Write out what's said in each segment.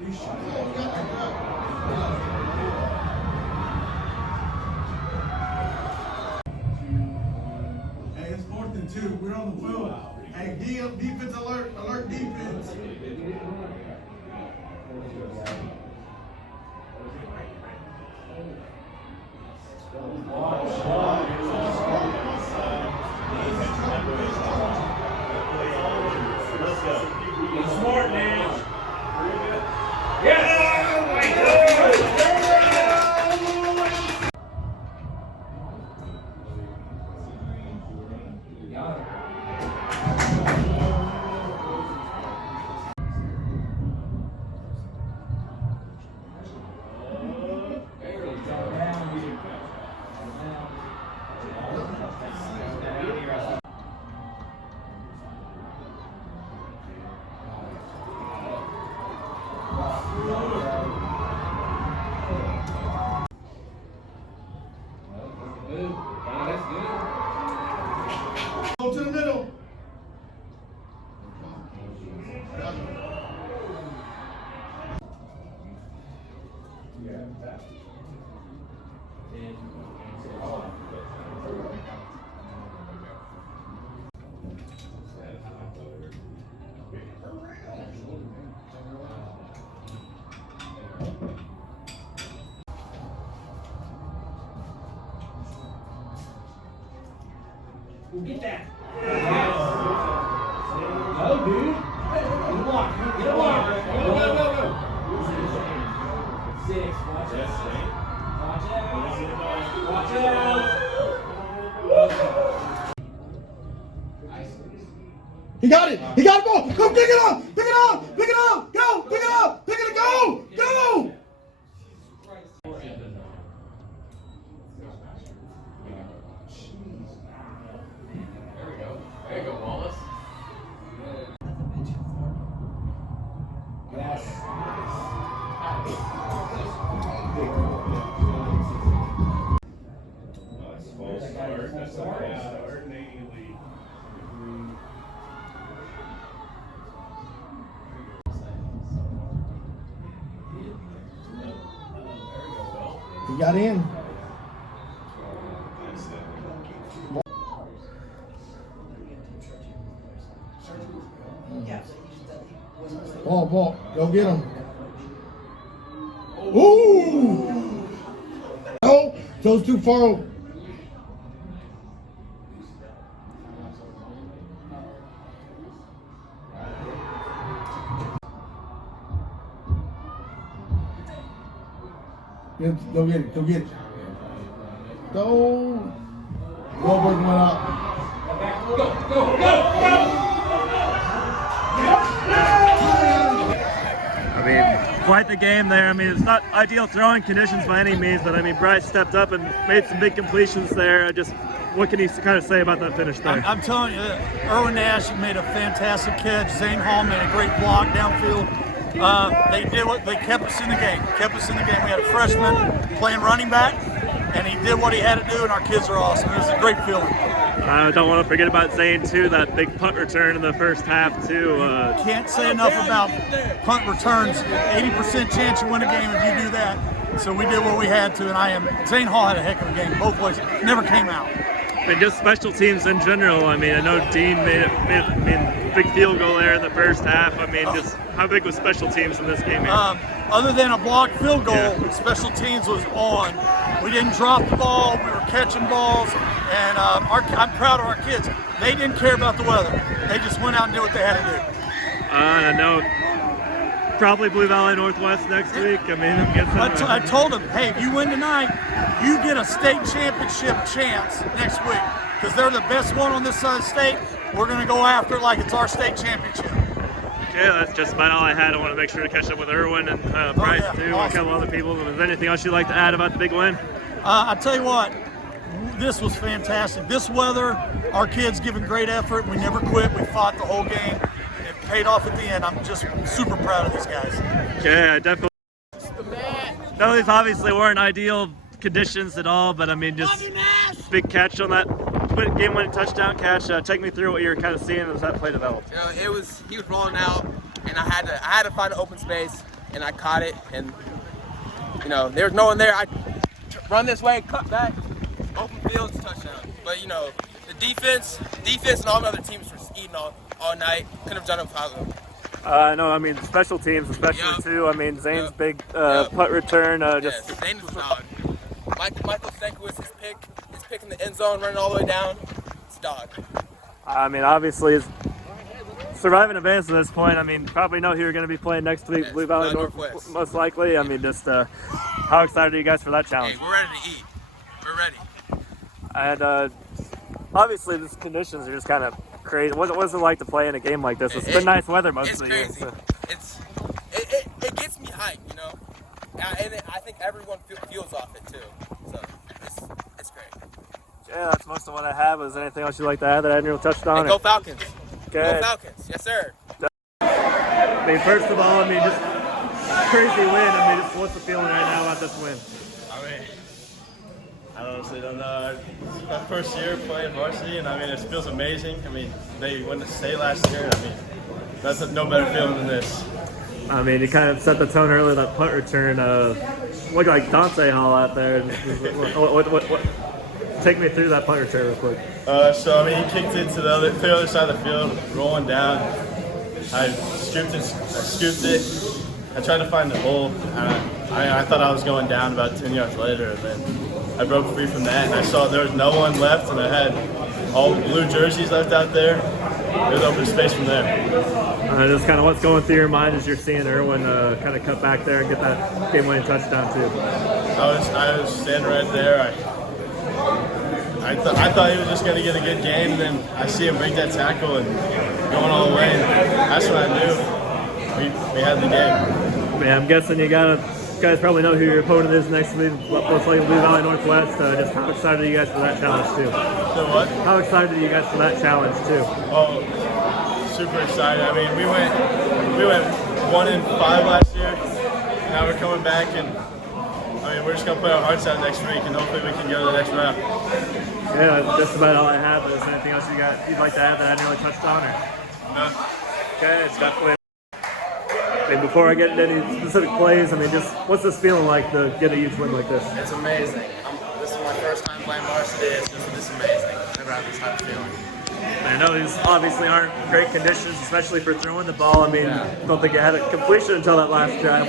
Hey, it's 4th and 2. We're on the field. Hey, defense alert. Alert defense. Smart Nash. Yes! Go to the middle. We'll get that. Go, dude. Get a block. Get a block. Go. 6. Watch out. Watch out. He got it. He got the ball. Go pick it up. Pick it up. Pick it up. Go. Pick it up. Pick it up. Go. Go. There you go, Wallace. Yes. He got in. Ball. Go get him. Ooh! No, those too far. Go get it. Go get it. Go. Goldberg went up. Go. I mean, quite the game there. I mean, it's not ideal throwing conditions by any means, but I mean, Bryce stepped up and made some big completions there. What can you kind of say about that finish there? I'm telling you, Erwin Nash made a fantastic catch. Zane Hall made a great block downfield. They kept us in the game. We had a freshman playing running back, and he did what he had to do, and our kids are awesome. It was a great feeling. I don't want to forget about Zane too, that big punt return in the first half too. Can't say enough about punt returns. 80% chance you win a game if you do that. So we did what we had to, and Zane Hall had a heck of a game, both ways. Never came out. I mean, just special teams in general. I mean, I know Dean made big field goal there in the first half. I mean, just how big was special teams in this game? Other than a blocked field goal, special teams was on. We didn't drop the ball. We were catching balls, and I'm proud of our kids. They didn't care about the weather. They just went out and did what they had to do. I know. Probably Blue Valley Northwest next week. I mean, I told them, hey, if you win tonight, you get a state championship chance next week because they're the best one on this side of the state. We're going to go after it like it's our state championship. Okay, that's just about all I had. I want to make sure to catch up with Erwin and Bryce too, awesome. A couple other people. Is there anything else you'd like to add about the big win? I tell you what, this was fantastic. This weather, our kids giving great effort. We never quit. We fought the whole game. It paid off at the end. I'm just super proud of these guys. Okay, I definitely. No, these obviously weren't ideal conditions at all, but I mean, just big catch on that game-winning touchdown catch. Take me through what you were kind of seeing as that play developed. You know, he was rolling out, and I had to find an open space. and I caught it, and you know, there's no one there. I run this way, cut back, open field, touchdown. But you know, the defense, and all the other teams were eating all night. Couldn't have done it without them. No, I mean special teams, especially too. I mean Zane's big putt return. Just Zane was dog. Michael Stenkiewicz, his pick in the end zone, running all the way down. It's dog. I mean, obviously, it's surviving advance at this point. I mean, probably know who you're going to be playing next week, Yes, Blue Valley Northwest. most likely. I mean, just how excited are you guys for that challenge? Hey, we're ready to eat. We're ready. And obviously, these conditions are just kind of crazy. What's it like to play in a game like this? It's been nice weather most of the year. It's crazy. It gets me hyped, you know. And I think everyone feels off it too. So it's great. Yeah, that's most of what I have. Is there anything else you'd like to add that I didn't really touch on? And go Falcons. Okay. Go Falcons. Yes, sir. I mean, first of all, I mean, just crazy win. I mean, just what's the feeling right now about this win? I mean, I honestly don't know. It's my first year playing varsity, and I mean, it feels amazing. I mean, they won the state last year. I mean, that's no better feeling than this. I mean, you kind of set the tone earlier. That punt return looked like Zane Hall out there. What? Take me through that punt return real quick. So I mean, he kicked it to the other side of the field, rolling down. I scooped it. I tried to find the hole. I thought I was going down about 10 yards later, and then I broke free from that. And I saw there was no one left, and I had all blue jerseys left out there. It was open space from there. Just kind of what's going through your mind as you're seeing Erwin kind of cut back there and get that game-winning touchdown too. I was standing right there. I thought he was just going to get a good game, and then I see him break that tackle and going all the way, and that's when I knew we had the game. Yeah, I'm guessing you guys probably know who your opponent is next week. Most likely Blue Valley Northwest. Just how excited are you guys for that challenge too? So what? How excited are you guys for that challenge too? Oh, super excited. I mean, we went 1-5 last year. Now we're coming back, and I mean, we're just gonna play our hearts out next week, and hopefully we can go to the next round. Yeah, that's just about all I have. Is there anything else you'd like to add that I didn't really touch on? Or? No. Okay, it's definitely. I mean, before I get into any specific plays, I mean, just what's this feeling like to get a huge win like this? It's amazing. This is my first time playing varsity. It's amazing. I've never had this type of feeling. I know these obviously aren't great conditions, especially for throwing the ball. I mean, don't think you had a completion until that last drive.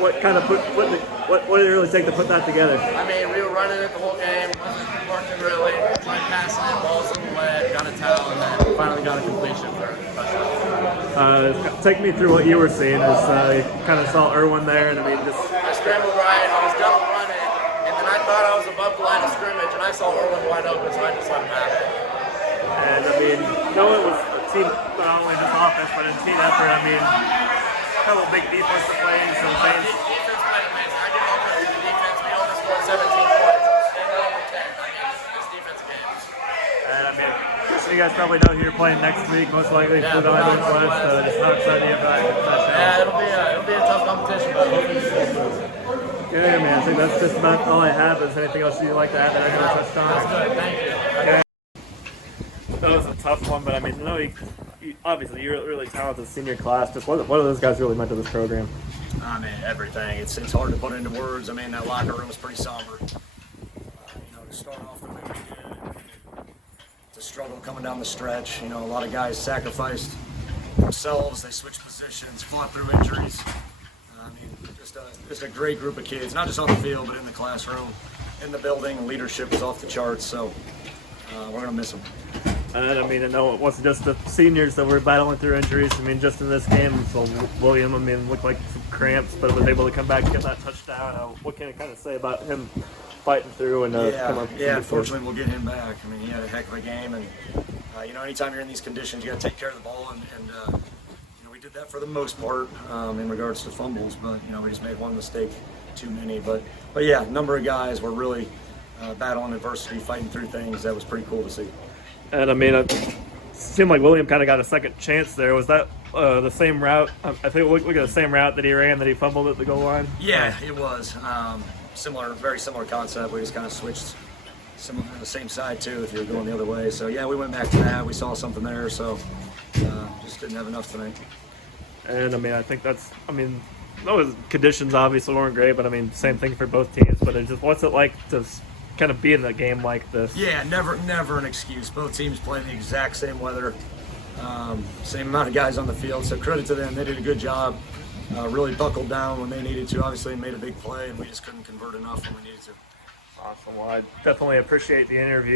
What kind of what did it really take to put that together? I mean, we were running it the whole game. Wasn't working really. Tried passing it, balls in the way, got a towel, and then finally got a completion for a touchdown. Take me through what you were seeing as you kind of saw Erwin there, and I mean, just I scrambled right. I was gonna run it, and then I thought I was above the line of scrimmage, and I saw Erwin wide open, so I just let him have it. And I mean, it was a team, not only just offense, but a team effort. I mean, a couple of big defensive plays, some things. Defense played amazing. I didn't open the defense. We only scored 17 points. And we're over 10. I mean, it's defensive games. And I mean, so you guys probably know who you're playing next week, most likely Blue Valley Northwest. Just not excited to get back. Yeah, it'll be a tough competition, but hopefully we'll lose. Good, man. I think that's just about all I have. Is there anything else you'd like to add that I didn't touch on? That's good. Thank you. Okay. That was a tough one, but I mean, no, obviously you're a really talented senior class. Just what are those guys really meant to this program? I mean, everything. It's hard to put into words. I mean, that locker room was pretty somber. To start off the way we did, it's a struggle coming down the stretch. A lot of guys sacrificed themselves. They switched positions, fought through injuries. I mean, just a great group of kids, not just on the field, but in the classroom, in the building. Leadership was off the charts, so we're going to miss them. And I mean, I know it wasn't just the seniors that were battling through injuries. I mean, just in this game, so William, I mean, looked like some cramps, but was able to come back and get that touchdown. What can you kind of say about him fighting through and come up? Yeah, fortunately we'll get him back. I mean, he had a heck of a game, and anytime you're in these conditions, you got to take care of the ball, and we did that for the most part in regards to fumbles, but we just made one mistake too many. But yeah, a number of guys were really battling adversity, fighting through things. That was pretty cool to see. And I mean, it seemed like William kind of got a second chance there. Was that the same route? I think look at the same route that he ran that he fumbled at the goal line. Yeah, it was very similar concept. We just kind of switched the same side too. If you were going the other way, so yeah, we went back to that. We saw something there, so just didn't have enough tonight. And I mean, I think those conditions obviously weren't great, but I mean, same thing for both teams. But it's just, what's it like to kind of be in a game like this? Yeah, never an excuse. Both teams play in the exact same weather, same amount of guys on the field. So credit to them. They did a good job. Really buckled down when they needed to. Obviously, made a big play, and we just couldn't convert enough when we needed to. Awesome. Well, I definitely appreciate the interview.